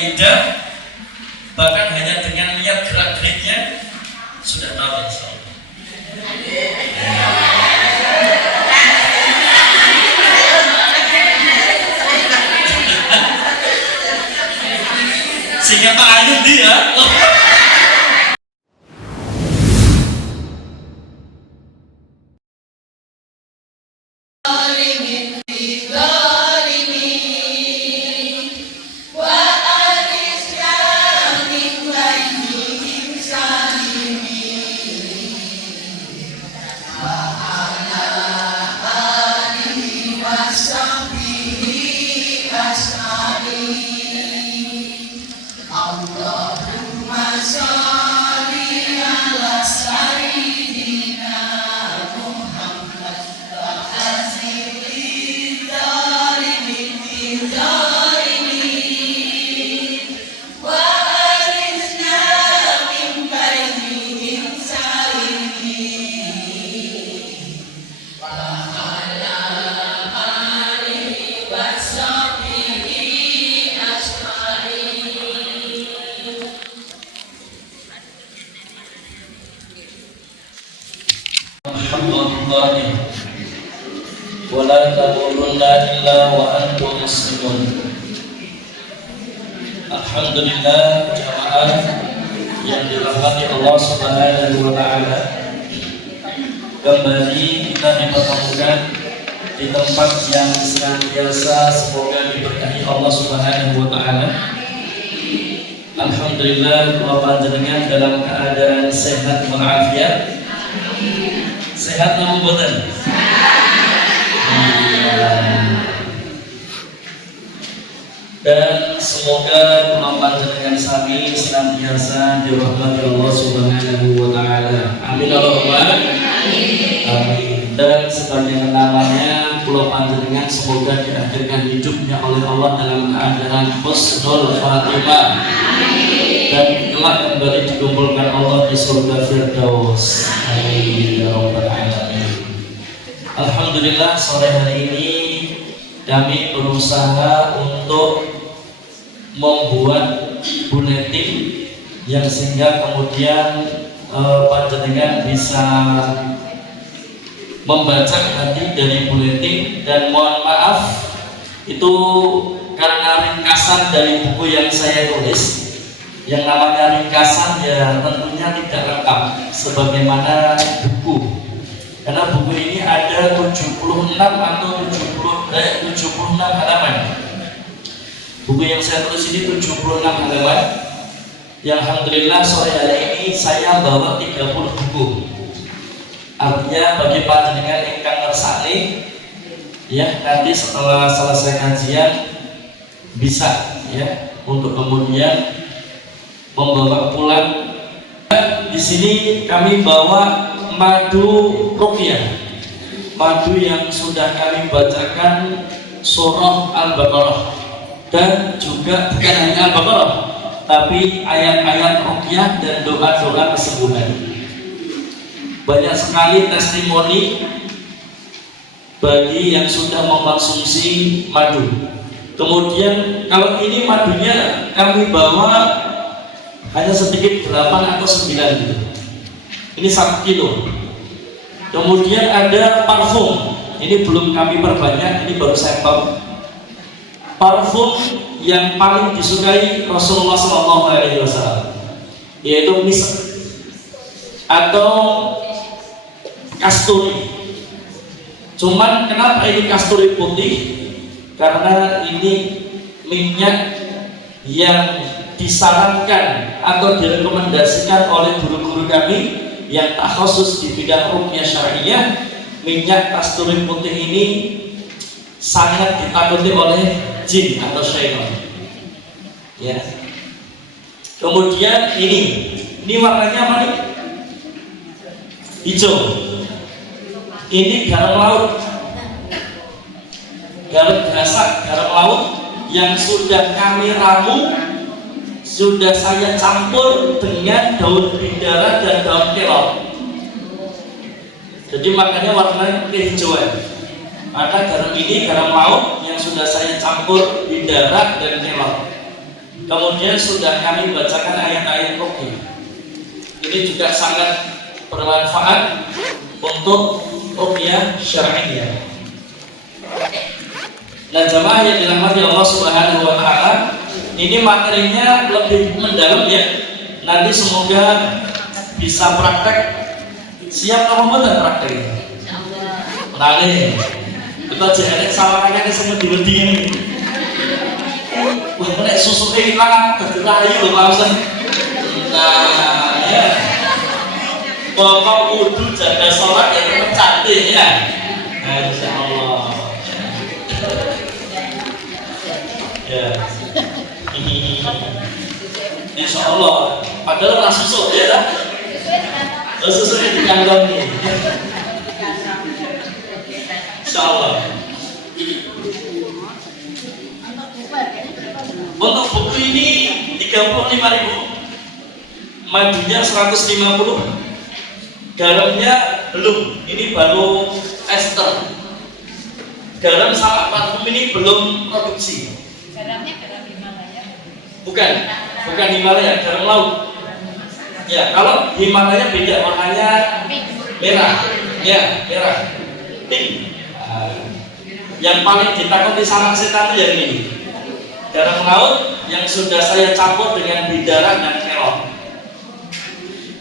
lidah, bahkan hanya dengan lihat gerak-geriknya sudah tahu insya Allah. Sehingga Pak Ayub dia alhamdulillah wa la taqulanna illa wa antum muslimun. Alhamdulillah jamaah yang dirahmati Allah Subhanahu wa taala, kembali kita dipertemukan di tempat yang senantiasa semoga diberkahi Allah Subhanahu wa taala. Alhamdulillah kula panjenengan dalam keadaan sehat walafiat. Sehat namun boten. Dan semoga kula panjenengan sami senantiasa dirahmati Allah Subhanahu wa taala. Amin Allahumma amin. Dan sebagaimana namanya kula panjenengan semoga diakhirkan hidupnya oleh Allah dalam keadaan husnul khatimah. Dan kelak kembali dikumpulkan Allah di surga Firdaus. Amin ya rabbal alamin. Alhamdulillah sore hari ini kami berusaha untuk membuat buletin yang sehingga kemudian panjenengan bisa membaca nanti dari buletin. Dan mohon maaf itu karena ringkasan dari buku yang saya tulis. Yang namanya ringkasan ya tentunya tidak lengkap sebagaimana buku, karena buku ini ada 76 atau 76 halaman. Buku yang saya tulis ini 76 halaman, yang alhamdulillah sore hari ini saya bawa 30 buku. Artinya bagi panjenengan ingkang ngersani ya, nanti setelah selesai kajian bisa ya untuk kemudian membawa pulang. Di sini kami bawa madu ruqyah, madu yang sudah kami bacakan surah Al-Baqarah, dan juga bukan hanya Al-Baqarah tapi ayat-ayat ruqyah dan doa-doa kesembuhan. Banyak sekali testimoni bagi yang sudah mengkonsumsi madu. Kemudian kalau ini madunya kami bawa hanya sedikit 8 atau 9 gitu. Ini 1 kilo. Kemudian ada parfum. Ini belum kami perbanyak, ini baru sampel. Parfum yang paling disukai Rasulullah SAW yaitu misk atau kasturi. Cuman kenapa ini kasturi putih? Karena ini minyak yang disarankan atau direkomendasikan oleh guru-guru kami yang takhusus di bidang ruqyah syar'iyyah. Minyak kasturi putih ini sangat ditakuti oleh jin atau syaitan ya. Kemudian ini warnanya apa nih? Hijau. Ini garam laut, garam gasak, garam laut yang sudah kami ramu, sudah saya campur dengan daun bidara dan daun kelor. Jadi makanya warnanya kehijauan. Maka garam ini garam laut yang sudah saya campur bidara dan kelor. Kemudian sudah kami bacakan ayat-ayat ruqyah. Ini juga sangat bermanfaat untuk ruqyah syar'iyyah. Nah, jamaah yang dirahmati Allah Subhanahu wa taala, ini materinya lebih mendalam ya. Nanti semoga bisa praktek. Siap kamu dan praktek? Nah, ini kita jadi sama kakaknya semua diwedin. Wah, nek susu hilang terjerahi loh Pak. Nah, ya. Bapak kudu jaga sholat yang cantik ya. Insya Allah. Ya. Insya Allah. Padahal orang susu ya tak? Susunya di kantong nih. Insya Allah. Untuk buku ini 35.000, madunya 150, garamnya belum, ini baru ester. Garam sama parfum ini belum produksi. Garamnya garam Himalaya? Bukan Himalaya, garam laut. Ya, kalau Himalaya beda, warnanya merah. Ya, merah. Pink. Yang paling ditakuti sama setan itu yang ini. Garam laut yang sudah saya campur dengan bidara dan melon.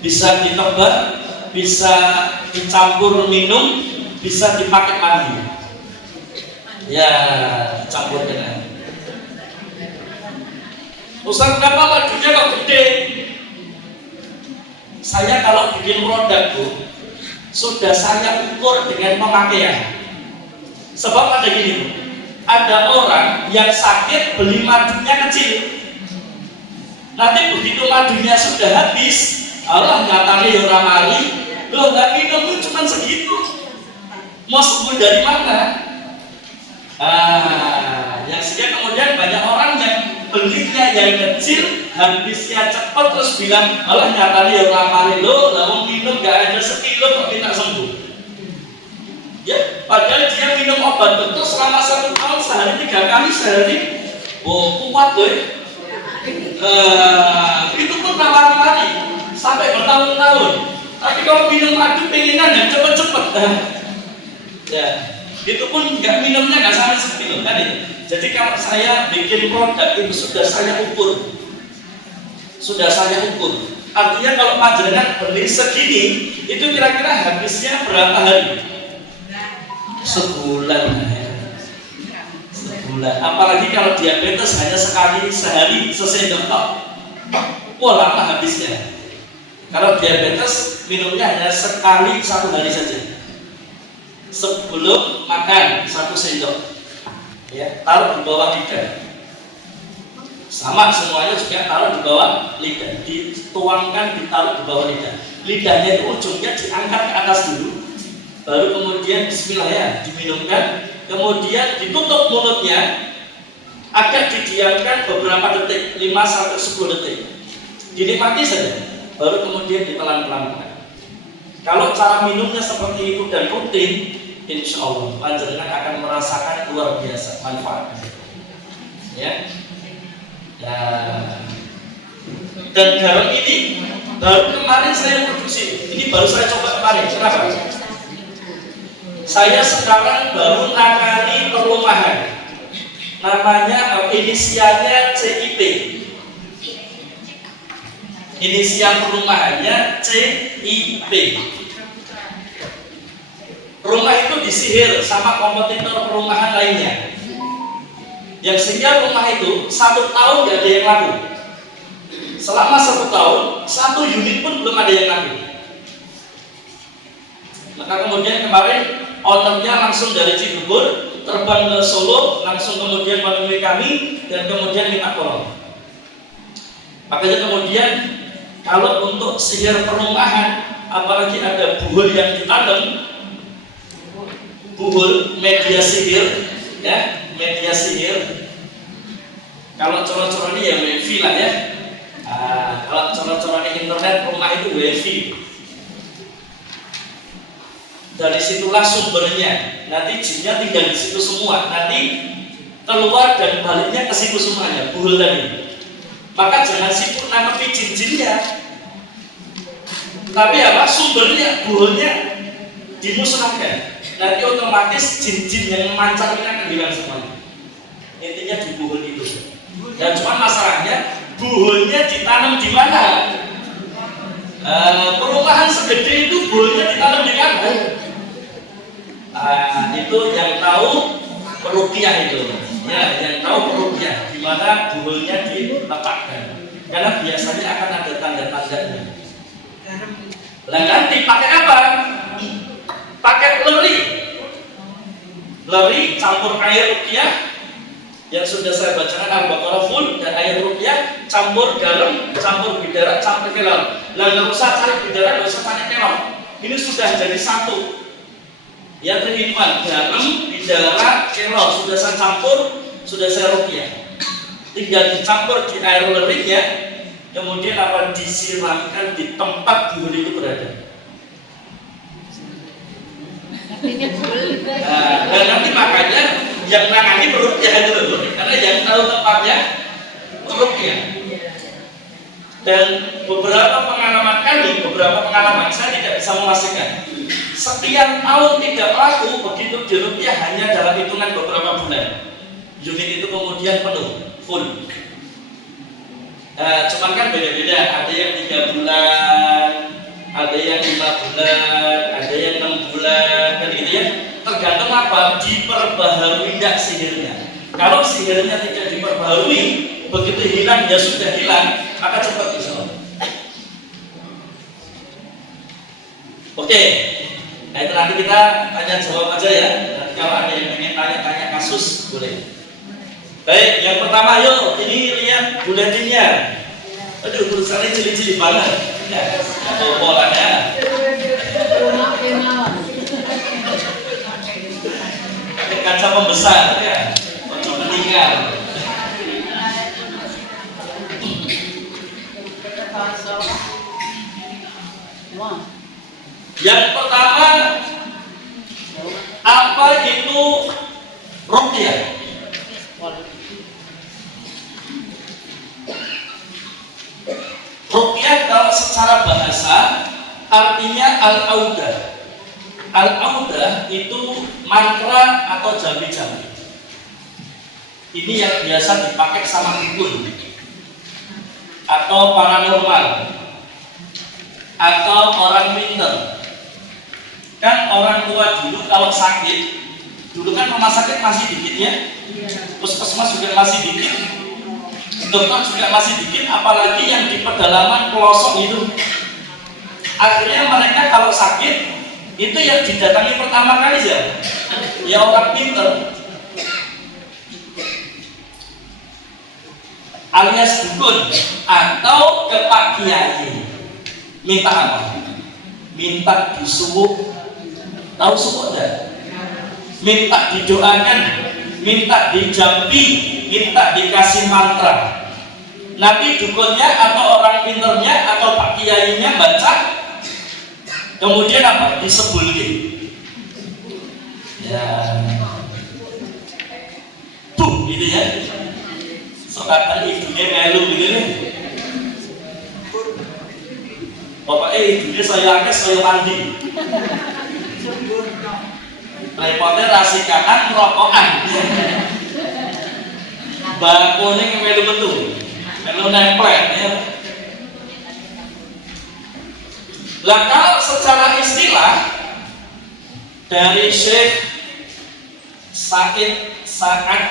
Bisa ditebak, bisa dicampur minum, bisa dipakai mandi. Ya, dicampur dengan. Ustaz, kenapa madunya kok gede? Saya kalau bikin produk Bu, sudah saya ukur dengan pemakaian. Sebab ada gini Bu, ada orang yang sakit beli madunya kecil. Nanti begitu madunya sudah habis, Allah nyatanya ya orang mari, loh nggak minum itu cuma segitu. Mau sembuh dari mana? Yang sehingga kemudian banyak orang yang belinya yang kecil, habisnya cepat terus bilang, Allah nyatanya ya orang mari, loh mau minum nggak ada sekilo kok kita sembuh. Ya, padahal dia minum obat betul selama 1 tahun sehari 3 kali sehari. Oh, kuat loh. Itu pun nawar-nawari sampai bertahun-tahun. Tapi kalau minum madu pengenan dan cepet-cepet. Ya, itu pun nggak minumnya nggak sampai sekilo kan itu. Jadi kalau saya bikin produk itu sudah saya ukur. Artinya kalau panjenengan beli segini, itu kira-kira habisnya berapa hari? Sebulan. Apalagi kalau diabetes hanya sekali sehari sesendok tok. Wah, lama habisnya. Kalau diabetes minumnya hanya sekali 1 hari saja. Sebelum makan 1 sendok. Ya, taruh di bawah lidah. Sama semuanya juga taruh di bawah lidah. Dituangkan, ditaruh di bawah lidah. Lidahnya itu ujungnya diangkat ke atas dulu. Baru kemudian bismillah ya, diminumkan, kemudian ditutup mulutnya, agak didiamkan beberapa detik, 5-10 detik. Dinikmati saja, baru kemudian ditelan-telan. Kalau cara minumnya seperti itu dan rutin, insya Allah panjenengan akan merasakan luar biasa manfaatnya. Ya. Dan garam ini baru kemarin saya produksi. Ini baru saya coba kemarin. Kenapa? Saya sekarang baru nangani perumahan. Namanya inisialnya CIP. Inisial perumahannya CIP. Rumah itu disihir sama kompetitor perumahan lainnya. Yang sehingga rumah itu 1 tahun gak ada yang laku. Selama 1 tahun, 1 unit pun belum ada yang laku. Maka kemudian kemarin ownernya langsung dari Cibubur terbang ke Solo, langsung kemudian menemui kami dan kemudian minta tolong. Makanya kemudian kalau untuk sihir perumahan, apalagi ada buhul yang ditanam, buhul media sihir, ya media sihir. Kalau coro-coro ini ya wifi lah ya. Kalau coro-coro di internet rumah itu wifi. Dari situlah sumbernya. Nanti jinnya tinggal di situ semua. Nanti keluar dan baliknya ke situ semuanya. Buhul tadi. Maka jangan sibuk nangkepi jin-jinnya, tapi apa? Sumbernya, buahnya dimusnahkan. Nanti otomatis jin-jin yang memancar ini akan hilang semuanya. Intinya di buah itu. Dan cuma masalahnya buahnya ditanam di mana? Perumahan segede itu buahnya ditanam di mana? Itu yang tahu perukiah itu. Ya, yang tahu perukiah di mana buahnya diletakkan. Karena biasanya akan ada tanda-tandanya. Lah nanti pakai apa? Pakai leri. Leri campur air ruqyah yang sudah saya bacakan Al-Baqarah full dan air ruqyah, campur garam, campur bidara, campur kelor. Lah nggak usah cari bidara, nggak usah cari kelor. Ini sudah jadi satu. Ya teriman garam, bidara, kelor sudah saya campur, sudah saya ruqyah. Tinggal dicampur di air lerinya, kemudian apa disiramkan di tempat buah itu berada. Dan nanti makanya yang nangani peruqyah dulu, karena yang tahu tempatnya peruqyah. Dan beberapa pengalaman saya tidak bisa memastikan. Sekian tahun tidak laku, begitu diruqyah hanya dalam hitungan beberapa bulan. Unit itu kemudian penuh, full. Cuman kan beda-beda, ada yang 3 bulan, ada yang 5 bulan, ada yang 6 bulan, kan gitu ya. Tergantung apa, diperbaharui tidak sihirnya. Kalau sihirnya tidak diperbaharui, begitu hilang ya sudah hilang, maka cepat bisa. Oke, nah itu nanti kita tanya jawab aja ya. Nanti kalau ada yang ingin tanya-tanya kasus boleh. Baik, yang pertama yuk, ini lihat buletinnya. Aduh, tulisannya cili-cili banget. Atau polanya. Pakai kaca pembesar ya, untuk meninggal. Yang pertama, apa itu ruqyah? Ruqyah kalau secara bahasa artinya al-audah. Al-audah itu mantra atau jambi-jambi. Ini yang biasa dipakai sama dukun atau paranormal atau orang pinter. Kan orang tua dulu kalau sakit, dulu kan rumah sakit masih dikit ya, puskesmas juga masih dikit, dokter juga masih dikit, apalagi yang di pedalaman pelosok itu. Akhirnya mereka kalau sakit itu yang didatangi pertama kali ya orang pinter alias dukun atau ke Pak Kiai. Minta apa? Minta disuwuk. Tahu suwuk enggak? Minta didoakan, minta dijampi, minta dikasih mantra. Nanti dukunnya atau orang pinternya atau Pak Kiainya baca, kemudian apa? Disebulin. Ya, tuh gitu ya. Soalnya ibunya melu gitu nih. Bapak ibunya saya akes saya mandi. Repotnya rasi kanan rokokan. Bakone melu metu. Melu nempel ya. Lah kalau secara istilah dari Syekh Sa'ad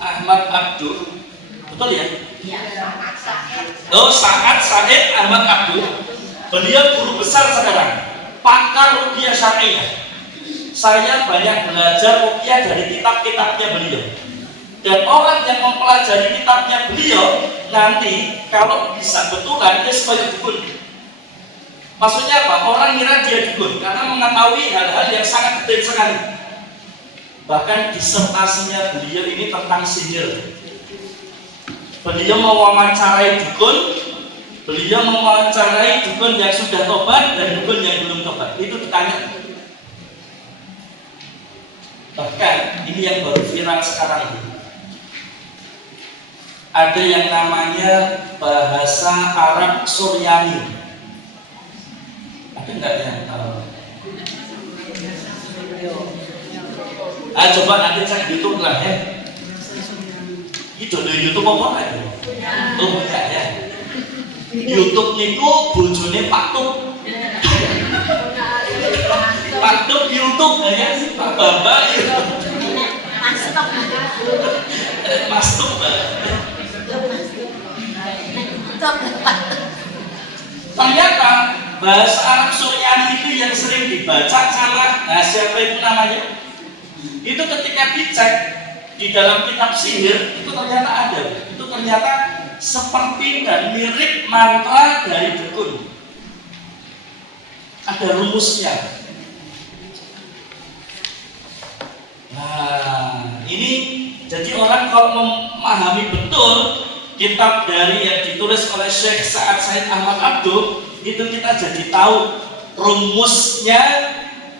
Ahmad Abdul, betul ya? Iya. Oh, Sa'ad Ahmad Abdul. Beliau guru besar sekarang, pakar ruqyah syar'iyyah. Saya banyak belajar ruqyah dari kitab-kitabnya beliau. Dan orang yang mempelajari kitabnya beliau nanti kalau bisa betulan dia sebagai dukun. Maksudnya apa? Orang kira dia dukun karena mengetahui hal-hal yang sangat detail sekali. Bahkan disertasinya beliau ini tentang sihir. Beliau mewawancarai dukun, beliau mewawancarai dukun yang sudah tobat dan dukun yang belum tobat. Itu ditanya. Bahkan ini yang baru viral sekarang ini. ada yang namanya bahasa Arab Suryani. Ada nggak yang tahu? Coba nanti cek YouTube lah ya. Itu di YouTube apa nggak ya? Oh punya ya. YouTube niku bojone Pak Tuk. Pak Tuk YouTube ya, Pak Bambang YouTube. Mas Tuk. Ternyata bahasa Arab Suryani itu yang sering dibaca sama siapa itu namanya? Itu ketika dicek di dalam kitab sihir itu ternyata ada. Itu ternyata seperti dan mirip mantra dari dukun. Ada rumusnya. Nah, ini jadi orang kalau memahami betul kitab dari yang ditulis oleh Syekh Sa'ad Said Ahmad Abduh, itu kita jadi tahu rumusnya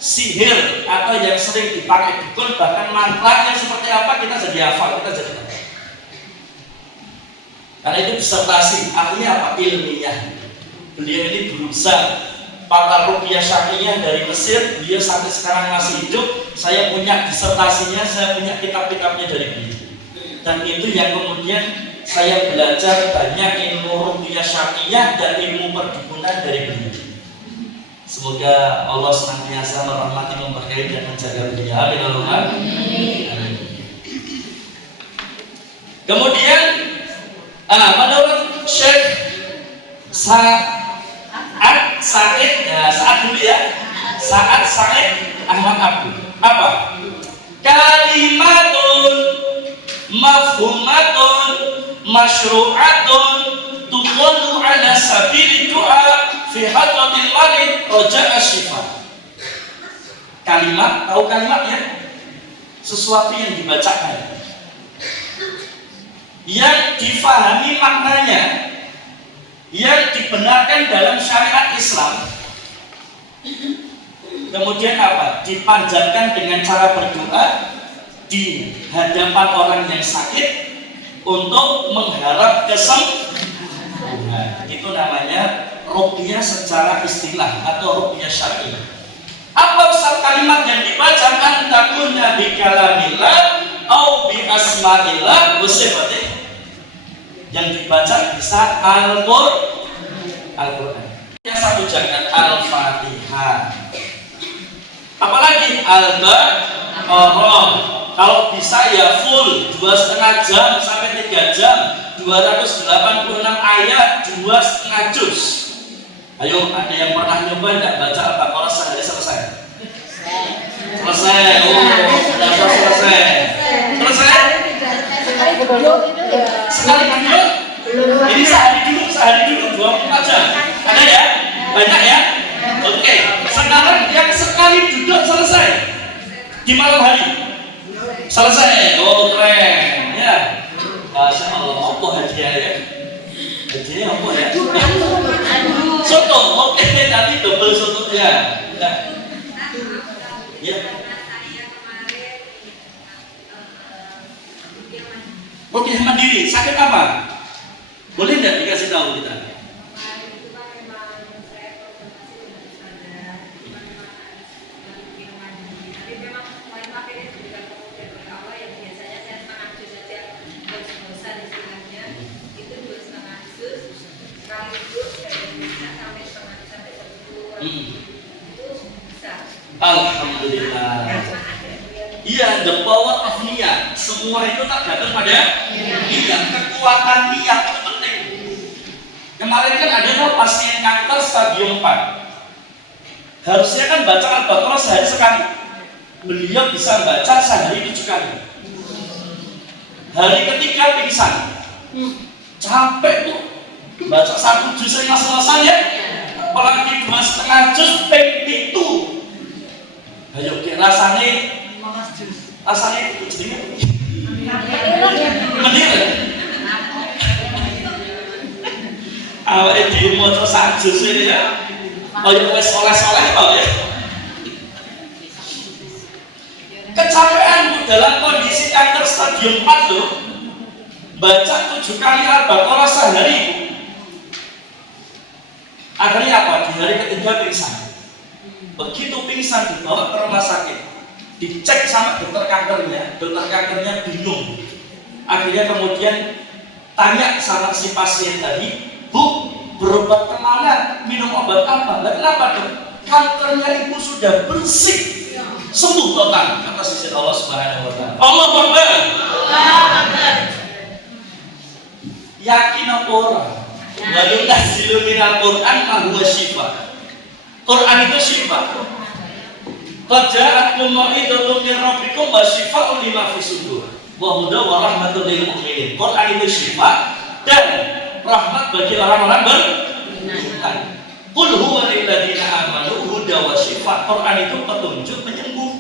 sihir atau yang sering dipakai dukun, bahkan mantranya seperti apa kita jadi hafal, kita jadi tahu. Karena itu disertasi, artinya apa? Ilmiah. Beliau ini berusaha pakar ruqyah syar'iyyah dari Mesir, beliau sampai sekarang masih hidup. Saya punya disertasinya, saya punya kitab-kitabnya dari beliau. Dan itu yang kemudian saya belajar banyak ilmu ruqyah syar'iyyah dan ilmu perdukunan dari beliau. Semoga Allah senantiasa merahmati, memberkahi dan menjaga beliau. Amin. Kemudian, menurut Syekh Sa'ad Said Ahmad Abduh, apa? Kalimatun mafhumatun masyru'atun tuqadu ala sabili du'a fi hadratil marid raja'a syifa. Kalimat, tahu kalimat ya? Sesuatu yang dibacakan, yang difahami maknanya, yang dibenarkan dalam syariat Islam. Kemudian apa? Dipanjatkan dengan cara berdoa di hadapan orang yang sakit untuk mengharap kesembuhan. Itu namanya ruqyah secara istilah atau ruqyah syar'i. Apa usaha kalimat yang dibaca? Antakuna bi kalamillah au bi asma'illah wa sifatih. Yang dibaca bisa Al-Quran. Yang satu jangan Al-Fatihah. Apalagi Al-Baqarah. Kalau bisa ya full 2,5 jam sampai 3 jam, 286 ayat, 2,5 juz. Ayo, ada yang pernah nyoba tidak baca Al-Baqarah sehari selesai? Selesai. Oh, sudah selesai. Selesai? Sekali duduk? Ini sehari dulu 24 jam. Ada ya? Banyak ya? Oke. Sekarang yang sekali duduk selesai di malam hari. Selesai. Oh, keren. Ya. Masya Allah. Apa hadiah ya? Hadiahnya apa ya? Soto. Oke, nanti double soto ya. Ya. Oke, mandiri. Sakit apa? Boleh tidak dikasih tahu kita? Alhamdulillah. Iya, the power of niat. Semua itu tergantung pada niat. Kekuatan niat itu penting. Kemarin kan ada pasien kanker stadium 4. Harusnya kan baca Al-Baqarah sehari sekali. Beliau bisa baca sehari 7 kali. Hari ketiga pingsan. Capek tuh. Baca 1 juz selesai ya. Apalagi 2,5 juz ping 7. Ayo rasane jadinya menir. Awake dhewe maca sak juz ya. Kaya wis oleh-oleh kok ya. Kecapean dalam kondisi kanker stadium 4 loh. baca 7 kali Al-Baqarah sehari. Akhirnya apa? Di hari ketiga pingsan. Begitu pingsan dibawa ke rumah sakit, dicek sama dokter kankernya bingung. Akhirnya kemudian tanya sama si pasien tadi, Bu, berobat kemana? Minum obat apa? Lah kenapa dok? Kankernya ibu sudah bersih, sembuh total atas izin Allah Subhanahu wa Ta'ala. Allah Akbar. Yakin apa orang? Wa yunazzilu minal Qur'an ma huwa syifa. Quran itu syifa. Qad ja'akum mau'izatun min rabbikum wa syifaa'un lima fis sudur wa hudan wa rahmatun lil mu'minin. Quran itu syifa dan rahmat bagi orang-orang beriman. Qul huwa lil ladzina amanu hudan wa syifa'. Quran itu petunjuk penyembuh.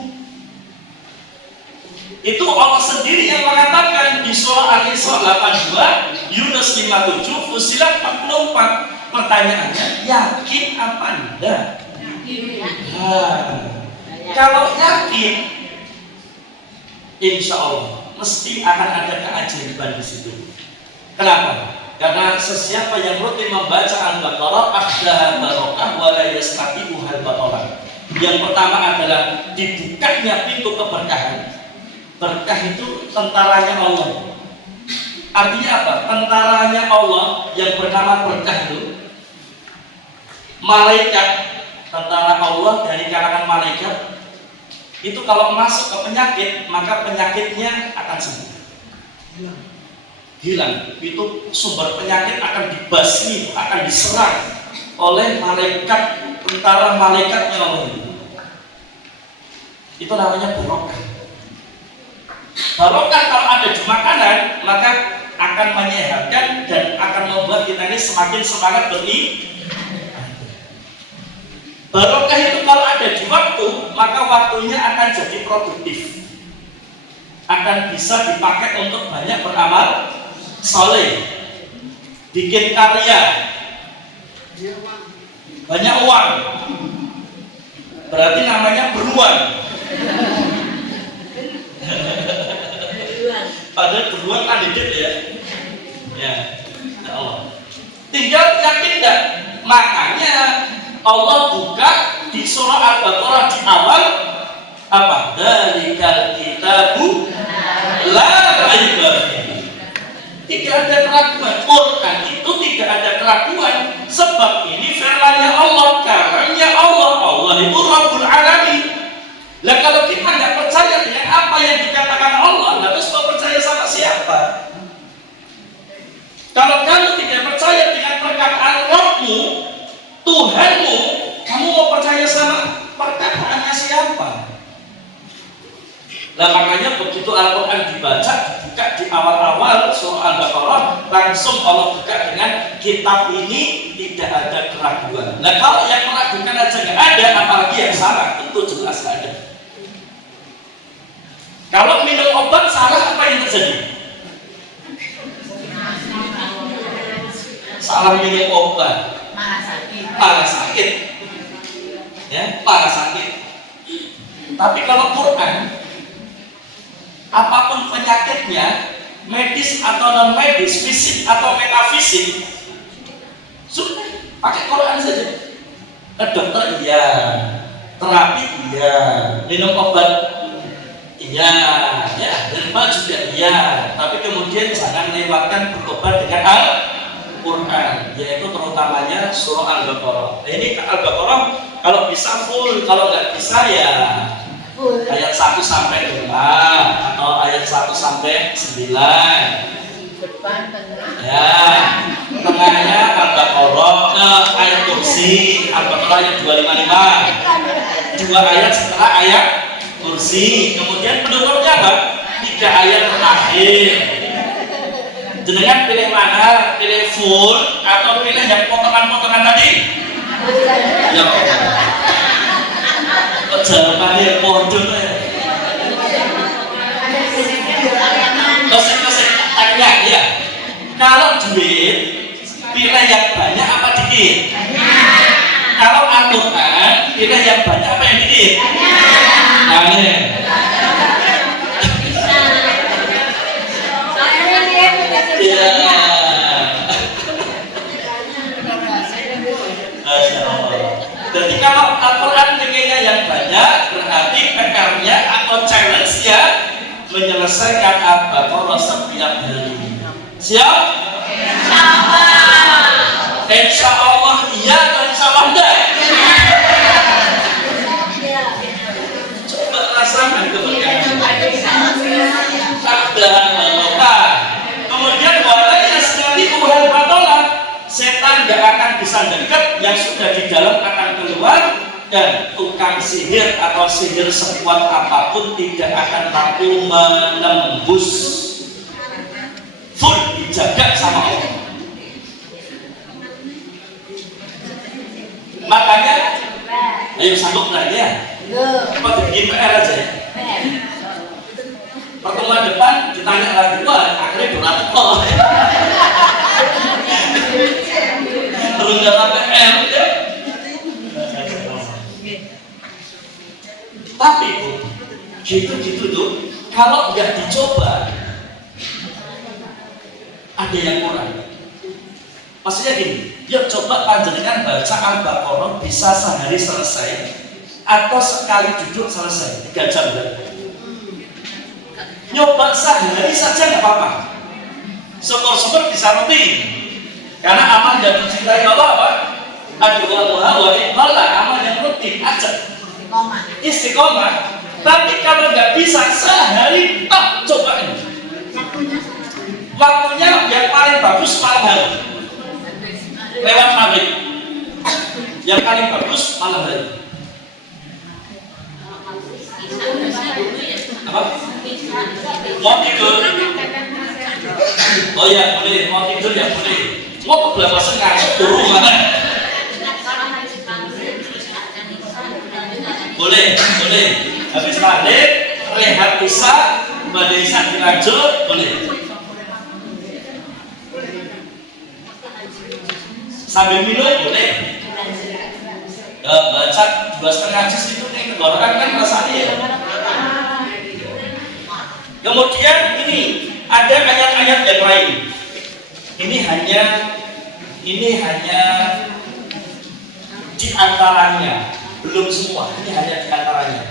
Itu Allah sendiri yang mengatakan di surah Al-Isra 82, Yunus 57, Fussilat 44. Pertanyaannya, yakin apa Anda? Kalau yakin, insya Allah mesti akan ada keajaiban di situ. Kenapa? Karena sesiapa yang rutin membaca Al-Baqarah, akhdaha barokah wa la yastaqibuhal baqarah. Yang pertama adalah dibukanya pintu keberkahan. Berkah itu tentaranya Allah. Artinya apa? Tentaranya Allah yang bernama berkah itu malaikat, tentara Allah dari kalangan malaikat itu kalau masuk ke penyakit, maka penyakitnya akan sembuh. Hilang. Itu sumber penyakit akan dibasmi, akan diserang oleh malaikat, tentara malaikatnya Allah itu. Itu namanya barokah. Barokah kalau ada di makanan, maka akan menyehatkan dan akan membuat kita ini semakin semangat beribadah. Barokah itu kalau ada di waktu, maka waktunya akan jadi produktif, akan bisa dipakai untuk banyak beramal soleh, bikin karya, banyak uang. Berarti namanya beruang. Padahal beruang kan hidup ya. Ya Allah. Tinggal yakin enggak? Makanya Allah buka di surah Al-Baqarah di awal apa? Dzalikal kitabu la raiba fihi. Tidak ada keraguan. Quran itu tidak ada keraguan. Sebab ini firman-Nya Allah, karamnya Allah. Allah itu Rabbul Alamin. Lah kalau kita nggak percaya dengan apa yang dikatakan Allah, terus mau percaya sama siapa? Kalau kamu tidak percaya dengan perkataan Rabbmu, Tuhanmu, kamu mau percaya sama perkataannya siapa? Nah makanya begitu Al-Quran dibaca, dibuka di awal-awal surah Al-Baqarah, langsung Allah buka dengan kitab ini tidak ada keraguan. Nah kalau yang meragukan aja nggak ada, apalagi yang salah, itu jelas nggak ada. Kalau minum obat salah, apa yang terjadi? Salah minum obat, malah sakit, ya, malah sakit. Tapi kalau Quran, apapun penyakitnya, medis atau non medis, fisik atau metafisik, sudah pakai Quran saja. Ke dokter iya, terapi iya, minum obat iya, ya, derma juga iya. Tapi kemudian jangan lewatkan berobat dengan Al-Quran, yaitu terutamanya surah Al-Baqarah. Nah, ini Al-Baqarah kalau bisa full, kalau nggak bisa ya ayat 1 sampai 5 atau ayat 1 sampai 9. Ya, tengahnya Al-Baqarah, ayat kursi, Al-Baqarah ayat 255. 2 ayat setelah ayat kursi. Kemudian pendukungnya apa? 3 ayat terakhir. Jenengan pilih mana? Pilih full atau pilih yang potongan-potongan tadi? Ya. Jawabannya bodoh ya. Kosek-kosek tanya ya. Kalau duit pilih yang banyak apa dikit? Kalau Al-Quran pilih yang banyak apa yang dikit? Aneh. banyak, berarti PR-nya atau challenge-nya menyelesaikan Al-Baqarah setiap hari. Siap? Insya Allah iya atau insya Allah enggak? Coba rasakan keberkahan. Kemudian wala yastati'uhal batalah, setan tidak akan bisa dekat, yang sudah di dalam akan keluar, dan tukang sihir atau sihir sekuat apapun tidak akan mampu menembus. Full dijaga sama Allah. Makanya ayo sanggup lagi ya. Apa bikin PR aja ya? Pertemuan depan ditanya lagi, wah akhirnya berat kok. Terus PR ya. Tapi Bu, gitu-gitu tuh kalau nggak dicoba ada yang kurang. Maksudnya gini, yuk coba panjenengan baca Al-Baqarah bisa sehari selesai atau sekali duduk selesai 3 jam berapa? Nyoba sehari saja nggak apa-apa. Syukur-syukur bisa rutin. Karena amal yang dicintai Allah apa? Aduh wa iqlallah, amal yang rutin aja. Istiqomah. Tapi kalau nggak bisa sehari, coba ini. Waktunya yang paling bagus malam hari. Lewat maghrib. Yang paling bagus malam hari. Apa? Mau tidur? Oh ya boleh. Mau tidur ya boleh. Mau kebelabasan ngantuk turun mana? Boleh. Habis maghrib, rehat isya, badai isya dilanjut, boleh. Sambil minum boleh. Baca 2,5 juz itu nih tenggorokan kan rasanya ya. Kemudian ini ada ayat-ayat yang lain. Ini hanya di antaranya, belum semua. Ini hanya di antaranya.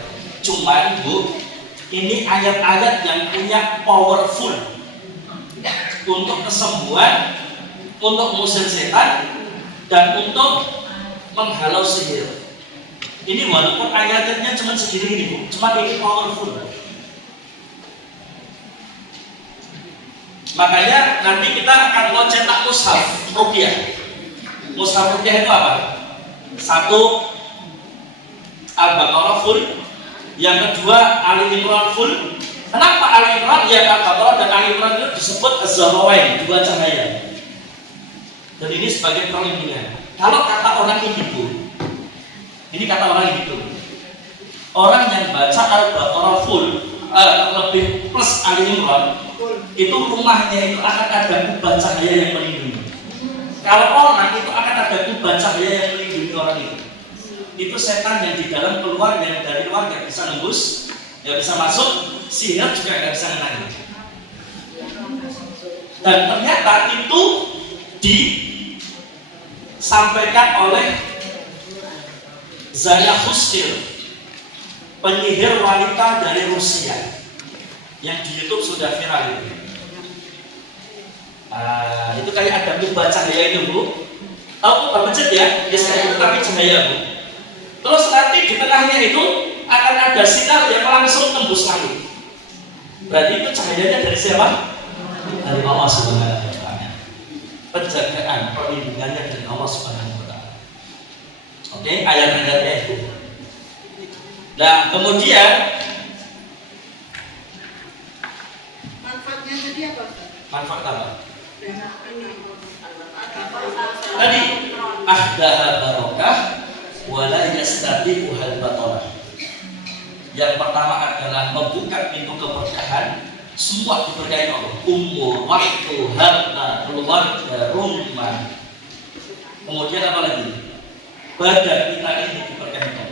Cuman Bu, ini ayat-ayat yang punya powerful untuk kesembuhan, untuk mengusir setan, dan untuk menghalau sihir. Ini walaupun ayatnya cuma segini ini Bu, cuma ini powerful. Makanya nanti kita akan mau cetak mushaf ruqyah. Mushaf ruqyah itu apa? 1 Al-Baqarah full, yang kedua Ali Imran full. Kenapa Ali Imran? Ya Al-Baqarah dan Ali Imran itu disebut Az-Zahrawain, 2 cahaya. Dan ini sebagai perlindungan. Kalau kata orang Hindu, ini kata orang Hindu, orang yang baca Al-Baqarah full, lebih plus Ali Imran, itu rumahnya itu akan ada kubah cahaya yang melindungi. Kalau orang itu akan ada kubah cahaya yang melindungi orang itu. Itu setan yang di dalam keluar, yang dari luar nggak bisa nembus, nggak bisa masuk, sihir juga nggak bisa menangani. Dan ternyata itu disampaikan oleh Zaya Khustil, penyihir wanita dari Rusia, yang di YouTube sudah viral itu. Itu kayak ada kubah cahaya itu Bu. Tahu kubah masjid ya? Yes, itu tapi cahaya Bu. Terus nanti di tengahnya itu akan ada sinar yang langsung tembus langit. Berarti itu cahayanya dari siapa? Dari Allah Subhanahu wa Ta'ala. Penjagaan, perlindungannya dari Allah Subhanahu wa Ta'ala. Oke, ayat-ayatnya itu. Nah, kemudian manfaatnya tadi apa? manfaat apa? Tadi ahdaha barokah wala yastati'uhal batalah. Yang pertama adalah membuka pintu keberkahan, semua diberkahi Allah. Umur, waktu, harta, keluarga, rumah. Kemudian apa lagi? Badan kita ini diberkahi Allah.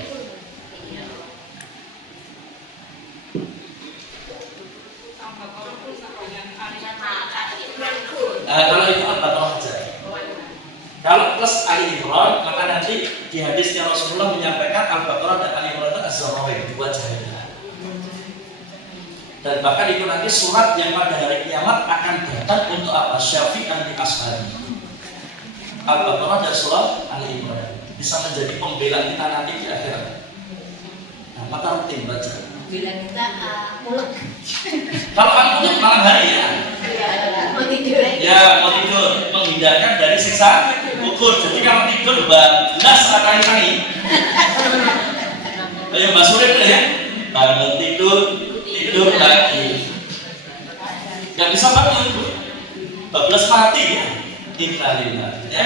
Kalau itu Al-Baqarah saja. Kalau plus Ali Imran, maka nanti di hadisnya Rasulullah menyampaikan Al-Baqarah dan Ali Imran itu az-Zahrawain, dua cahaya. Dan bahkan itu nanti surat yang pada hari kiamat akan datang untuk apa? Syafi'an li ashabi. Al-Baqarah dan surat Ali Imran bisa menjadi pembela kita nanti di akhirat. Nah, maka rutin baca. Bila kita muluk. Kalau al-muluk malam hari ya. Mau tidur. Ya, mau tidur, menghindarkan dari siksa kubur. Jadi kalau tidur bablas kali-kali. Ayo Mbak Surip ya. Bangun tidur lagi. Gak bisa bangun. Bablas mati ya. Innalillah ya.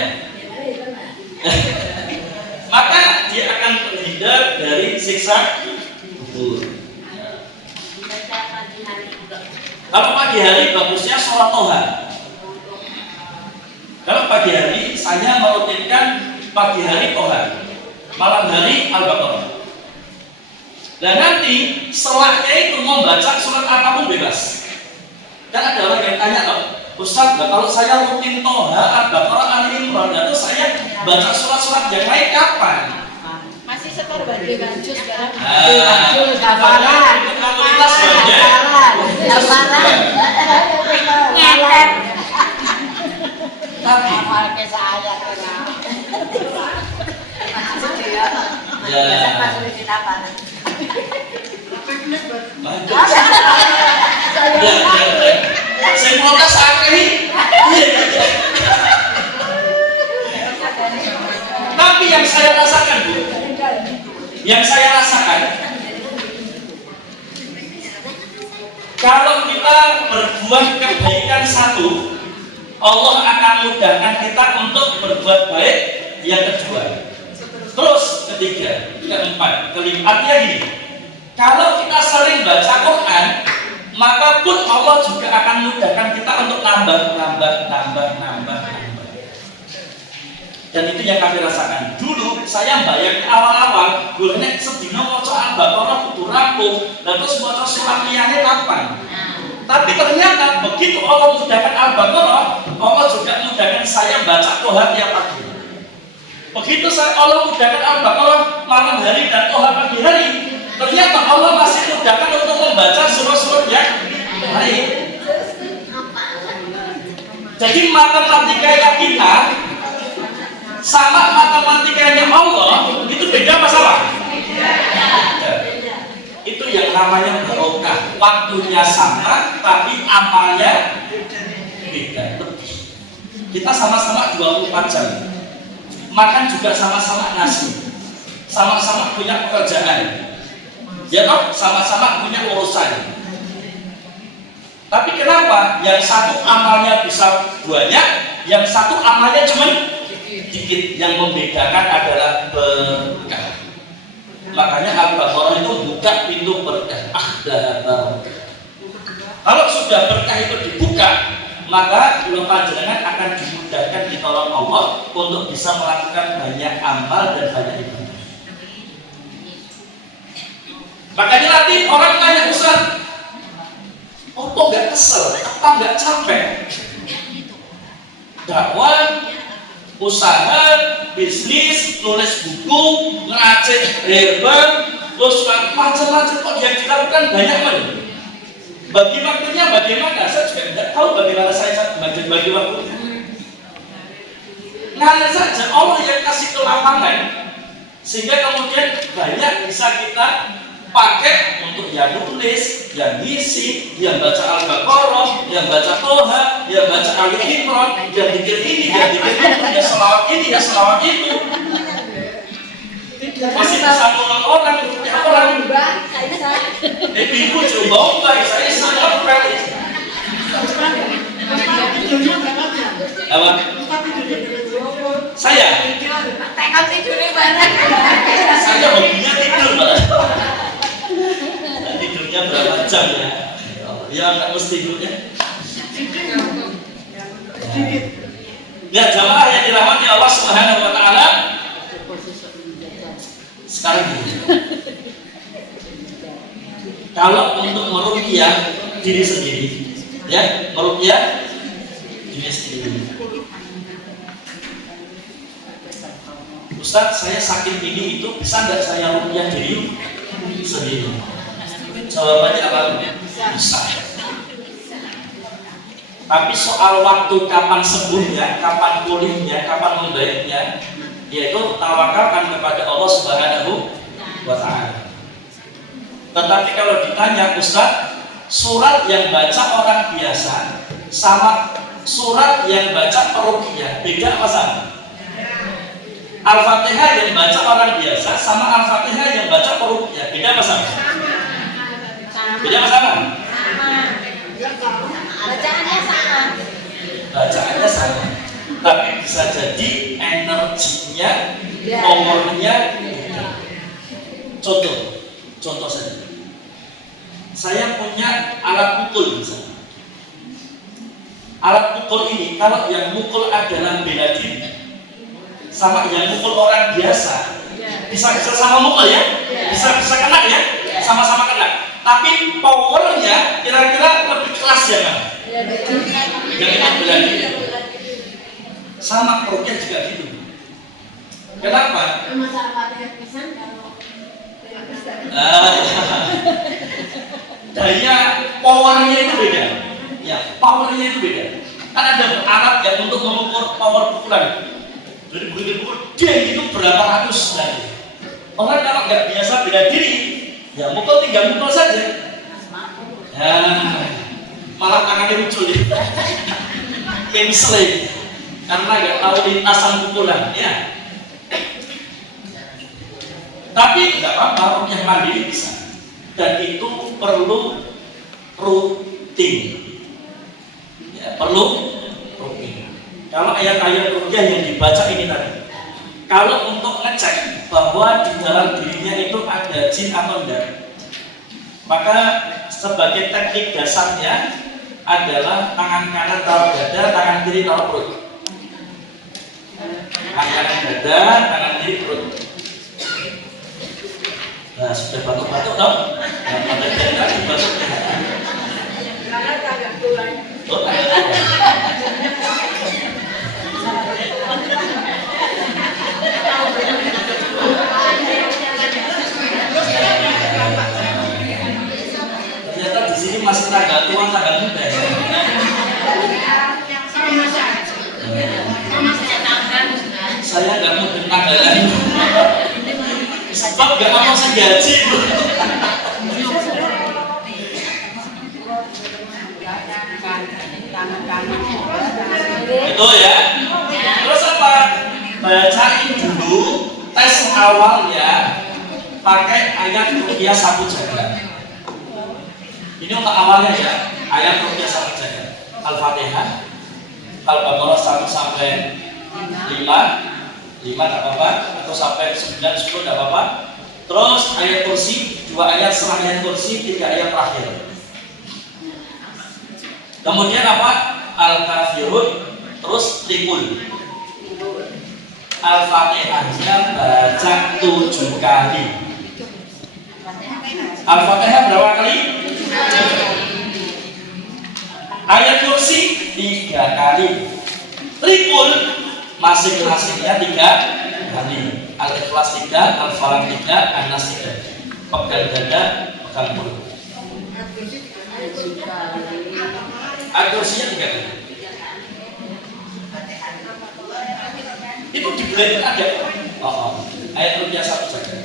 Maka dia akan terhindar dari siksa kubur. Kalau pagi hari bagusnya sholat toha. Kalau pagi hari saya merutinkan pagi hari toha, malam hari Al-Baqarah. Dan nanti setelahnya itu mau baca surat apapun bebas. Kan ada orang yang tanya loh, Ustaz, kalau saya rutin toha Al-Baqarah Ali Imran, itu saya baca surat-surat yang lain kapan? Masih setor baju sekarang. Baju kafaran. Komunitas saja. Kafaran. Ngetet. Tapi Kafar ke saya kira. ya. Masuk di apa? Saya protes akeh. Tapi yang saya rasakan, Bu, kalau kita berbuat kebaikan satu, Allah akan mudahkan kita untuk berbuat baik yang kedua. Terus ketiga, keempat, kelima. Artinya gini, kalau kita sering baca Quran, maka pun Allah juga akan mudahkan kita untuk nambah. Dan itu yang kami rasakan. Dulu saya bayangin awal-awal, gue nek sedina maca Al-Baqarah kudu rampung, dan terus maca surat liyane kapan? Tapi ternyata begitu Allah mudahkan Al-Baqarah, Allah juga mudahkan saya baca Toha tiap pagi. Begitu Allah mudahkan Al-Baqarah malam hari dan Toha pagi hari, ternyata Allah masih mudahkan untuk membaca surat-surat yang lain. Jadi matematika kita sama matematikanya Allah itu beda masalah. Itu yang namanya barokah. Waktunya sama tapi amalnya beda. Kita sama-sama 24 jam. Makan juga sama-sama nasi. Sama-sama punya pekerjaan. Ya toh, sama-sama punya urusan. Tapi kenapa yang satu amalnya bisa banyak, yang satu amalnya cuma dikit? Yang membedakan adalah berkah. Makanya Al-Baqarah itu buka pintu berkah. Kalau sudah berkah itu dibuka, maka panjenengan akan dimudahkan ditolong Allah untuk bisa melakukan banyak amal dan banyak ibadah. Makanya nanti orang tanya, Ustaz, apa nggak kesel? Apa nggak capek? Dakwah, usaha, bisnis, nulis buku, ngeracik herbal, terus macam-macam kok yang dilakukan banyak banget. Bagi waktunya bagaimana? Saya juga tidak tahu bagaimana saya bagi waktunya. Ngalir saja Allah yang kasih ke lapangan, sehingga kemudian banyak bisa kita pakai untuk yang nulis, yang ngisi, yang baca Al-Baqarah, yang baca Toha, yang baca Ali Imran, yang dikit ini, yang dikit itu, ya selawat ini, ya selawat itu. Masih bisa nolong orang, ya orang. Ibu coba baik, saya sangat kali. Apa? Saya? Tekad tidurnya bareng. Saya hobinya tidur, Pak. Tidurnya berapa jam ya? Ya nggak mesti tidurnya. Ya jamaah yang dirahmati Allah Subhanahu Wa Taala. Sekarang gini, kalau untuk meruqyah diri sendiri, ya meruqyah diri sendiri. Ustaz, saya sakit ini itu bisa nggak saya rukyah diri sendiri? Jawabannya apa? Bisa. Tapi soal waktu kapan sembuhnya, kapan pulihnya, kapan membaiknya, yaitu tawakalkan kepada Allah Subhanahu wa Ta'ala. Tetapi kalau ditanya, Ustaz, surat yang baca orang biasa sama surat yang baca peruqyah beda apa sama? Al-Fatihah yang baca orang biasa sama Al-Fatihah yang baca peruqyah beda apa sama? Beda apa sama? Bacaannya sama. Bacaannya sama, tapi bisa jadi energinya, powernya beda. Contoh saja. Saya punya alat pukul misalnya. Alat pukul ini kalau yang mukul adalah bela diri sama yang mukul orang biasa bisa sama mukul ya, bisa kena ya, sama-sama kena. Tapi powernya kira-kira lebih keras ya kan? Yang itu bela diri. Sama peruqyah juga gitu. Kenapa? Daya powernya itu beda. Ya, powernya itu beda. Kan ada alat yang untuk mengukur power pukulan. Jadi begitu pukul, dia itu berapa ratus tadi. Orang kalau nggak biasa bela diri, ya mukul tinggal mukul saja. Malah tangannya muncul ya. Kemsling, karena nggak tahu lintasan pukulan. Ya. Tapi nggak apa-apa, rukyah mandiri bisa. Dan itu perlu rutin. Ya, perlu rutin. Kalau ayat-ayat rukyah yang dibaca ini tadi, kalau untuk ngecek bahwa di dalam dirinya itu ada jin atau enggak, maka sebagai teknik dasarnya adalah tangan kanan taruh dada, tangan kiri taruh perut. Tangan kanan dada, tangan kiri perut. Nah, sudah batuk-batuk dong. Nah, pada dada dibatuk. Oh, ternyata di sini masih tanggal tua, tanggal muda ya. Saya nggak mau tanggalan. Sebab nggak mau saya gaji. Itu ya. Terus apa? Bacain dulu tes awalnya pakai ayat rukyah 1 jagat. Ini untuk awalnya ya, ayat rukyah 1 jagat. Al-Fatihah, Al-Baqarah 1 sampai 5 tak apa-apa, atau sampai 9, 10 tak apa-apa. Terus ayat kursi, 2 ayat setelah ayat kursi, 3 ayat terakhir. Kemudian apa? Al-Kafirun, terus Trikul. Al-Fatihahnya baca 7 kali. Al-Fatihah berapa kali? Ayat kursi 3 kali. Trikul masing-masingnya 3 kali. Al-Ikhlas 3, Al-Falaq 3, An-Nas 3. Pegang dada, pegang perut. Al-Kursinya 3 kali. Itu di bulan ada. Ayat rukyah 1 saja.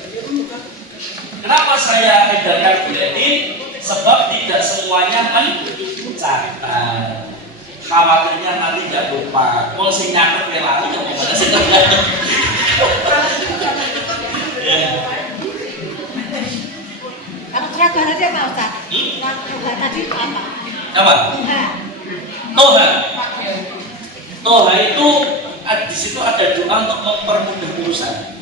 Kenapa saya edarkan buletin? Sebab tidak semuanya mencatat. Khawatirnya nanti tidak lupa. Kalau sing nyatet lali yang mana sih terjadi? Kalau surat tadi apa Ustaz? Surat tadi apa? Apa? Toha. Toha itu di situ ada doa untuk mempermudah urusan.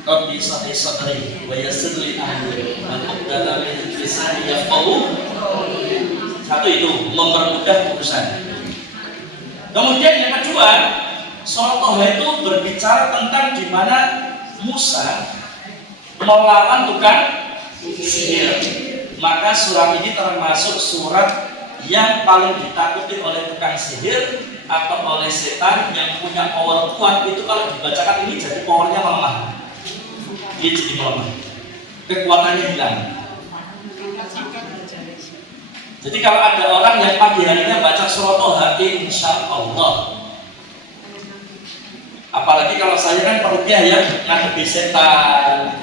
Rabbi sahih sadri wa yassir li amri wa uqdatan min lisani yafqahu. Satu itu mempermudah urusan. Kemudian yang kedua, surah Toha itu berbicara tentang di mana Musa melawan tukang sihir. Maka surat ini termasuk surat yang paling ditakuti oleh tukang sihir atau oleh setan yang punya power kuat itu kalau dibacakan ini jadi powernya melemah. Dia jadi melemah. Kekuatannya hilang. Jadi kalau ada orang yang pagi harinya baca surah Toha, insya Allah. Apalagi kalau saya kan perutnya ya ngadepi setan,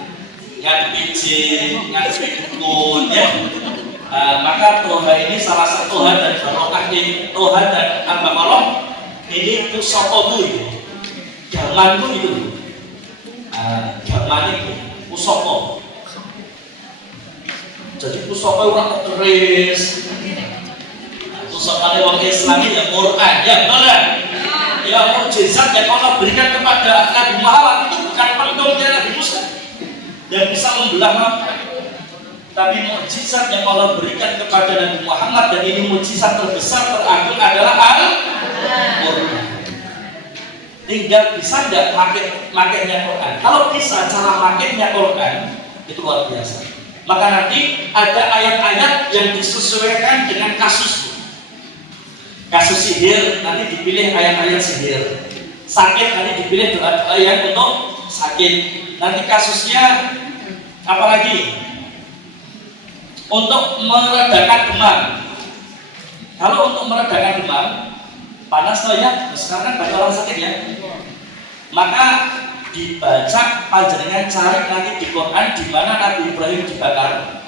ngadepi jin, ngadepi dukun ya. Maka Toha ini salah satu Toha dan barokah ini Toha dan Al-Baqarah ini itu sokobu itu, jamanku itu, jaman itu, pusoko. Jadi pusoko orang terus, pusokanya orang Islam ya Quran ya benar. Ya mukjizat yang Allah berikan kepada Nabi Muhammad itu bukan pendongnya Nabi Musa yang bisa membelah mata. Tapi mukjizat yang Allah berikan kepada Nabi Muhammad dan ini mukjizat terbesar teragung adalah Al-Quran. Tinggal bisa nggak makainya Quran. Kalau bisa cara makainya Quran itu luar biasa. Maka nanti ada ayat-ayat yang disesuaikan dengan kasus. Kasus sihir nanti dipilih ayat-ayat sihir. Sakit nanti dipilih doa-doa yang untuk sakit. Nanti kasusnya apalagi? Untuk meredakan demam. Kalau untuk meredakan demam, panas toh ya, sekarang kan banyak orang sakit ya. Maka dibaca panjenengan cari nanti di Quran di mana Nabi Ibrahim dibakar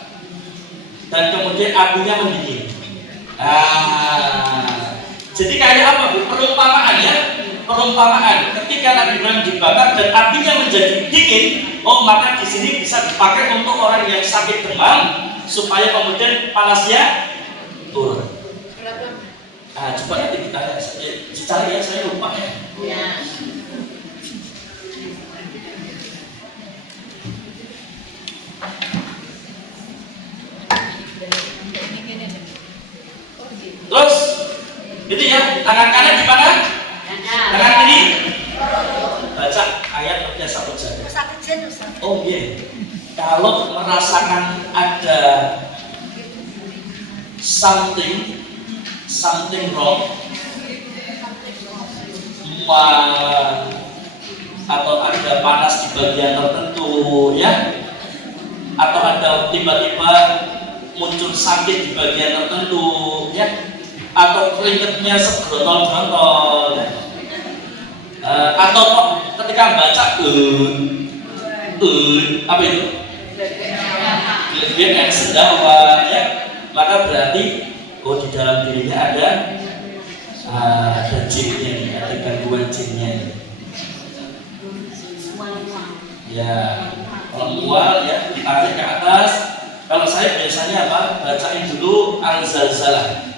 dan kemudian apinya mendidih. Jadi kayak apa Bu? Perumpamaan ya. Perumpamaan ketika Nabi Ibrahim dibakar dan apinya menjadi dingin, oh maka di sini bisa dipakai untuk orang yang sakit demam supaya kemudian panasnya turun. Coba nanti kita cari ya, saya lupa ya. Ya. Terus itu ya, tangan kanan di mana? Tangan kiri. Baca ayat Ruqyah satu saja. Oh iya. Kalau merasakan ada something wrong, atau ada panas di bagian tertentu ya, atau ada tiba-tiba muncul sakit di bagian tertentu ya, atau keringetnya segerotol-gerotol ya. Atau ketika baca apa itu? Geleget dan sendawa ya, maka berarti di dalam dirinya ada jinnya nih, ada gangguan jinnya. Ya, kalau mual ya ditarik ke atas. Kalau saya biasanya apa? Bacain dulu Al-Zalzalah.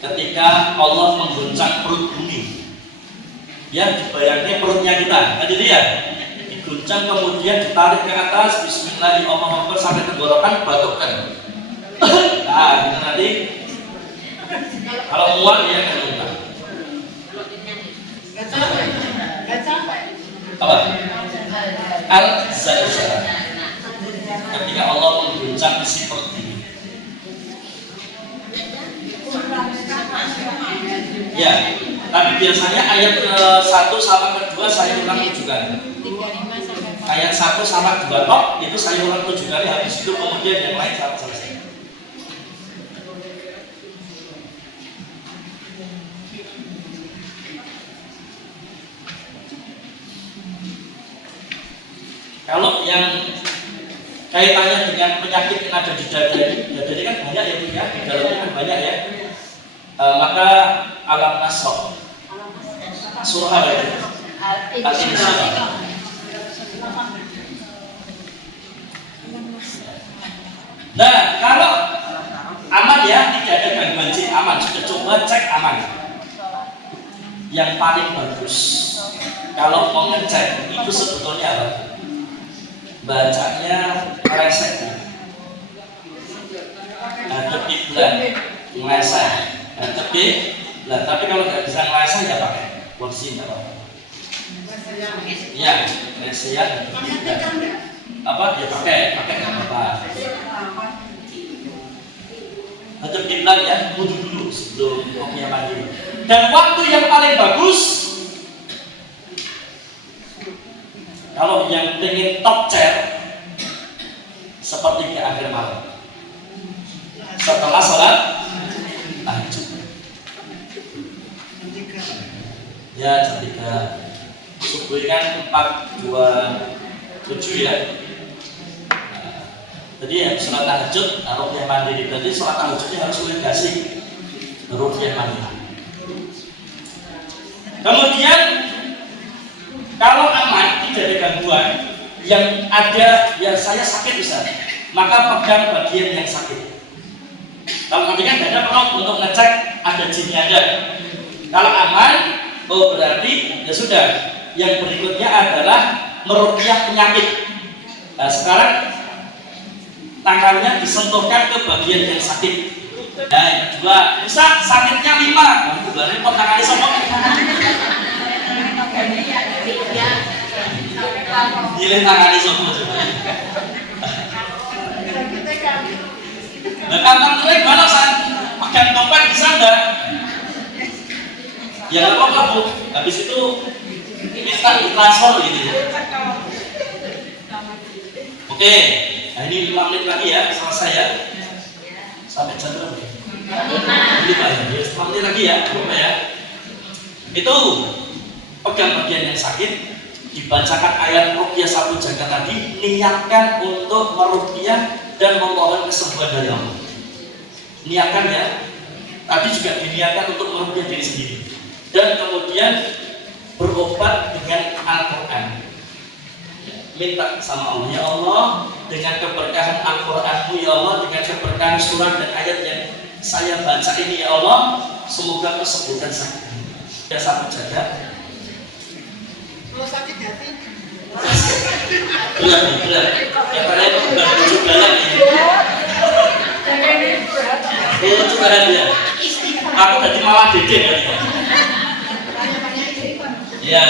Ketika Allah mengguncang perut bumi, ya dibayangkan perutnya kita, tadi dia diguncang kemudian ditarik ke atas, Bismillahirrahmanirrahim sampai tenggorokan, batukkan. Nah, gitu nanti kalau mual dia akan muntah. Apa? Al-Zalzalah. Ketika Allah mengguncang isi perut ini. Ya, tapi biasanya ayat 1 sama kedua saya ulang 7 kali. Ayat 1 sama 2 tok itu saya ulang 7 kali, habis itu kemudian yang lain sampai selesai. Kalau yang kaitannya dengan penyakit yang ada di dada ini kan banyak ya, punya di dalamnya kan banyak ya. Maka alam nasroh surah apa itu? Al-Insyirah. Nah, kalau aman ya, tidak ada gangguan jin, aman. Sudah coba cek aman. Yang paling bagus kalau mau ngecek itu sebetulnya apa? Bacanya resek, hadap kiblat, ngeleseh, hadap kiblat. Tapi kalau nggak bisa ngeleseh ya pakai kursi nggak apa-apa. Ya, ngeleseh apa dia pakai nggak apa-apa. Hadap kiblat ya, wudhu dulu sebelum kopinya mandi. Dan waktu yang paling bagus, kalau yang pengen top chair, seperti di akhir malam setelah sholat tahajud. Ya, ketika subuh kan 4:27 ya. Jadi ya sholat tahajud, rukyah mandiri. Berarti sholat tahajudnya harus legasi rukyah mandiri. Kemudian kalau aman, tidak ada gangguan, yang ada ya saya sakit bisa, maka pegang bagian yang sakit. Kalau nanti kan ada perlu untuk ngecek ada jinnya ada. Kalau aman, oh berarti ya sudah. Yang berikutnya adalah meruqyah penyakit. Nah sekarang tangannya disentuhkan ke bagian yang sakit. Nah yang kedua, Ustaz sakitnya 5. Nah, berarti kok tangannya semua. Gila tangannya semua coba. Nah kantong tuh gimana Ustaz? Pegang dompet bisa enggak? Ya nggak apa-apa Bu. Habis itu minta transfer gitu ya. Oke, nah ini 5 menit lagi ya selesai ya. Sampai jam berapa? 5 ya. 5 menit lagi ya, lupa ya. Itu pegang bagian yang sakit, dibacakan ayat ruqyah 1 jaga tadi, niatkan untuk meruqyah dan memohon kesembuhan dari Allah. Niatkan ya. Tadi juga diniatkan untuk meruqyah diri sendiri. Dan kemudian berobat dengan Al-Quran. Minta sama Allah, ya Allah, dengan keberkahan Al-Quranmu ya Allah, dengan keberkahan surat dan ayat yang saya baca ini ya Allah, semoga kesembuhan sakit. Ya 1 jaga. Kalau sakit hati. Berat. Ya karena itu bukan tujuh balik ya. Itu berat ya. Aku tadi malah dede kan ya. Ya.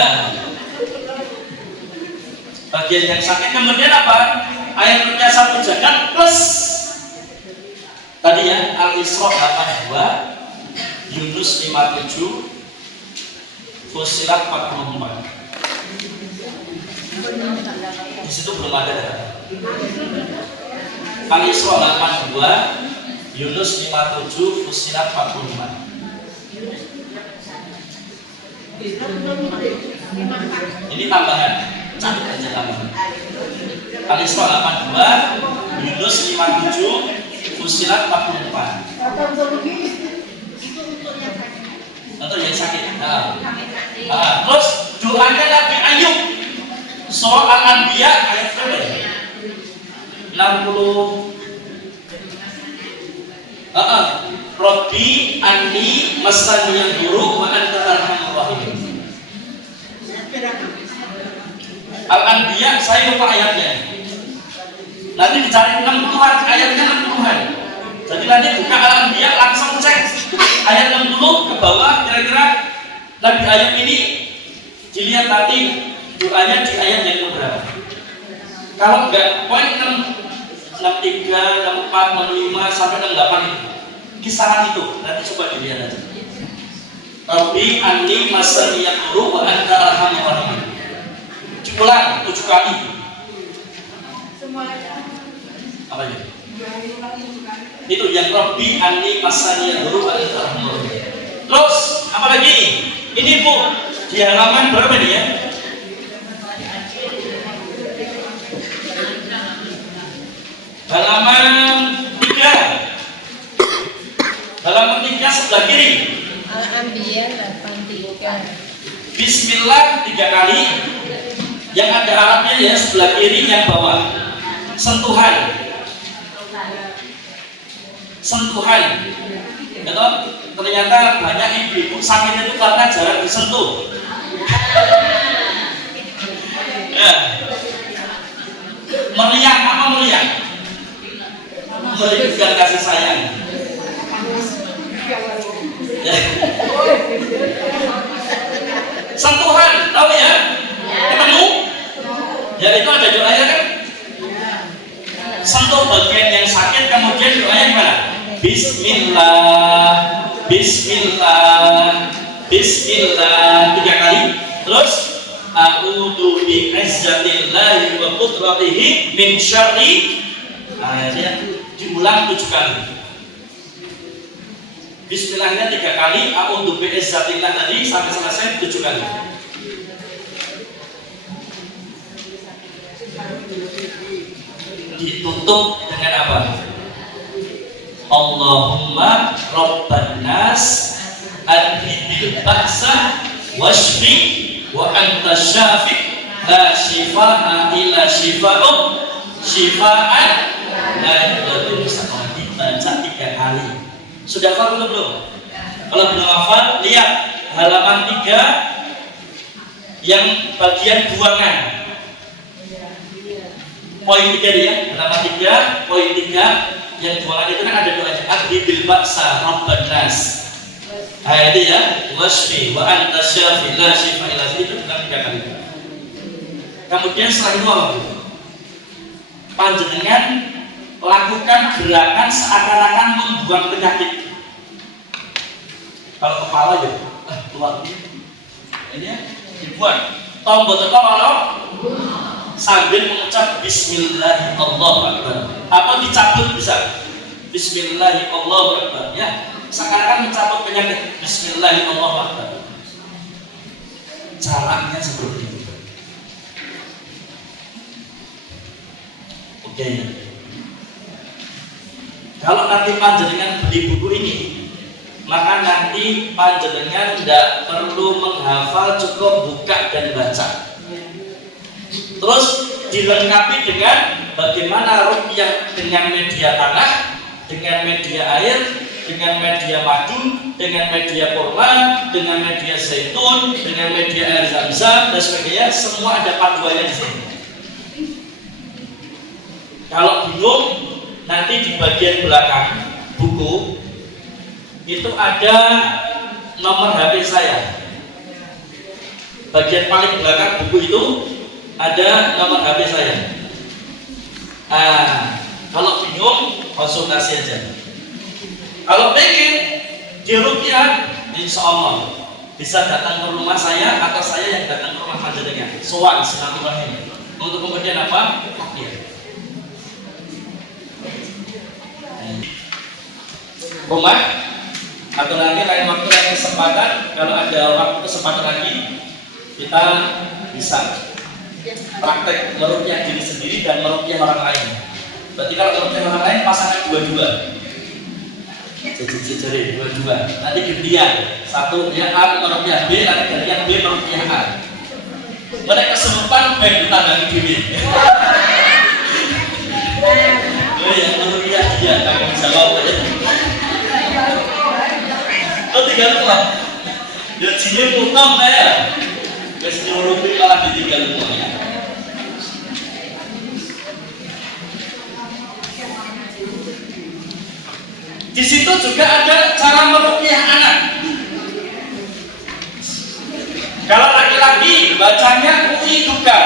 Bagian yang sakit kemudian apa? Ayat ruqyah 1 jagat plus tadi ya Al-Isra 82, Yunus 57, Fussilat 44. Di situ belum ada data. Al-Isra 82, Yunus 57, Fussilat 45. Ini tambahan, catat aja tambahan. Al-Isra 82, Yunus 57, Fussilat 44. Untuk yang sakit. Terus doanya Nabi Ayub, surah Al-Anbiya ayat berapa ya? 60. Rabbi anni masaniyal dhurru wa anta arhamur rahimin. Al-Anbiya saya lupa ayatnya. Nanti dicari 60-an, ayatnya 60-an. Jadi nanti buka Al-Anbiya langsung cek ayat 60 ke bawah, kira-kira Nabi Ayub ini dilihat nanti doanya di ayat yang berapa. Kalau enggak, poin 63, 64, 65 sampai 68 itu. Kisaran itu, nanti coba dilihat aja. Rabbi anni masaniyal dhurru wa anta arhamur rahimin. Ulang 7 kali. Apa itu? Itu yang Rabbi anni masaniyal dhurru wa anta arhamur rahimin. Terus apa lagi? Ini Bu, di halaman berapa nih ya? Halaman 3. Halaman 3 sebelah kiri. Al-Anbiya 83. Bismillah 3 kali. Yang ada Arabnya ya sebelah kiri yang bawah. Sentuhan. Betul? Ternyata banyak ibu-ibu sakit itu karena jarang disentuh. Ya. Meriang apa meriang? Menunjukkan kasih sayang. Ya. Sentuhan, tahu ya? Ketemu? Ya itu ada doanya kan? Sentuh bagian yang sakit, kemudian doanya gimana? Bismillah, Bismillah, Bismillah 3 kali. Terus a'udzu bi'izzatillahi wa qudratihi min syarri. Nah, dia diulang 7 kali. Bismillahnya 3 kali, a'udzu bi'izzatillah tadi sampai selesai 7 kali. Ditutup dengan apa? Allahumma rabban nas adhibil ba'sa washfi wa anta syafi la shifaa illa shifa'uk shifaan la yugadiru saqama. Dibaca 3 kali. Sudah hafal belum? Kalau belum hafal, lihat halaman 3 yang bagian buangan. Poin 3 dia, halaman 3, poin 3 yang buangan itu kan ada doanya adhibil ba'sa rabban nas. Nah itu ya, wasfi wa anta syafi la shifa illa itu bukan 3 kali. Kemudian setelah itu apa? Panjenengan lakukan gerakan seakan-akan membuang penyakit. Kalau kepala ya, keluar ini ya, dibuang. Tombol tekan kalau sambil mengucap Bismillahirrahmanirrahim. Atau dicabut bisa. Bismillahirrahmanirrahim. Ya, seakan-akan mencabut penyakit. Bismillahirrahmanirrahim. Caranya seperti itu. Oke. Kalau nanti panjenengan beli buku ini, maka nanti panjenengan tidak perlu menghafal, cukup buka dan baca. Terus dilengkapi dengan bagaimana ruqyah dengan media tanah, dengan media air, dengan media madu, dengan media kurma, dengan media zaitun, dengan media air zam-zam dan sebagainya. Semua ada panduannya di sini. Kalau bingung, nanti di bagian belakang buku itu ada nomor HP saya. Bagian paling belakang buku itu ada nomor HP saya. Kalau bingung konsultasi aja. Kalau pengen diruqyah, insya Allah bisa datang ke rumah saya atau saya yang datang ke rumah panjenengan. Sowan silaturahim. Untuk kemudian apa? Ruqyah. Rumah atau nanti lain waktu lain kesempatan, kalau ada waktu kesempatan lagi kita bisa praktek meruqyah diri sendiri dan meruqyah orang lain. Berarti kalau meruqyah orang lain pasangan dua-dua, jadi dua-dua. Nanti gantian, satu dia A meruqyah B, nanti gantian B meruqyah A. Mereka kesurupan baik ditandani diri. Oh ya, meruqyah dia tanggung jawab aja. Kau tinggal pulang, ya sini pulang ya. Guys nyurupi malah ditinggal rumahnya. Di situ juga ada cara meruqyah anak. Kalau laki-laki bacanya uiduka,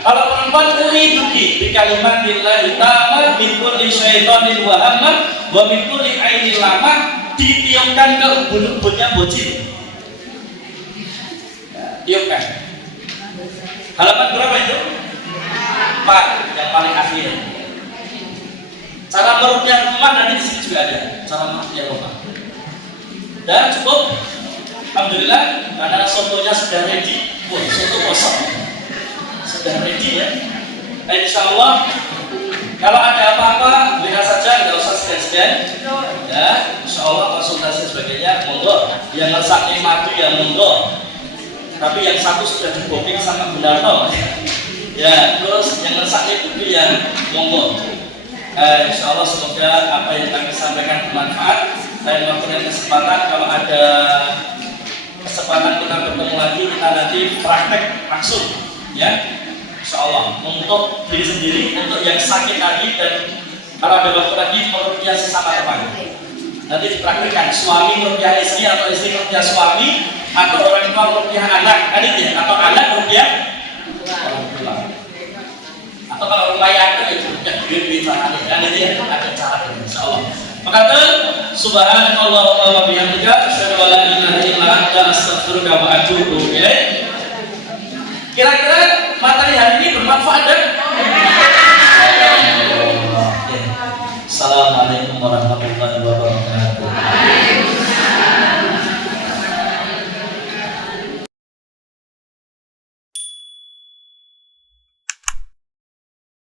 kalau perempuan uiduki. Di kalimat billahi ta'ala min kulli syaitonin wa hamam wa min kulli ainin lama. Ditiupkan ke ubun-ubunnya bocil. Tiupkan. Halaman berapa itu? 4, yang paling akhir. Cara meruqyah rumah nanti di sini juga ada. Cara meruqyah rumah. Dan cukup. Alhamdulillah, karena sotonya sudah ready. Wah, soto kosong. Sudah ready ya. Insya Allah, kalau ada apa-apa, lihat saja, nggak usah segan-segan. Ya, insya Allah konsultasi sebagainya, monggo. Yang ngersaknya madu ya monggo. Tapi yang satu sudah di booking sama Bunarto. Ya, terus yang ngersaknya itu yang monggo. Insya Allah semoga apa yang kami sampaikan bermanfaat. Dan waktu kesempatan kalau ada kesempatan kita bertemu lagi, kita nanti praktek langsung, ya. Insya Allah untuk diri sendiri, untuk yang sakit tadi, dan kalau ada waktu lagi meruqyah sesama teman. Nanti dipraktikkan suami meruqyah istri atau istri meruqyah suami atau orang tua meruqyah anak, kan itu ya? Atau anak meruqyah orang tua. Atau kalau rumah yang itu meruqyah duit caranya, kan itu ya? Ada cara, insya Allah. Maka Subhanallahumma wa bihamdika asyhadu an la ilaha illa anta astaghfiruka wa atubu ilaik. Kira-kira materi hari ini bermanfaat dan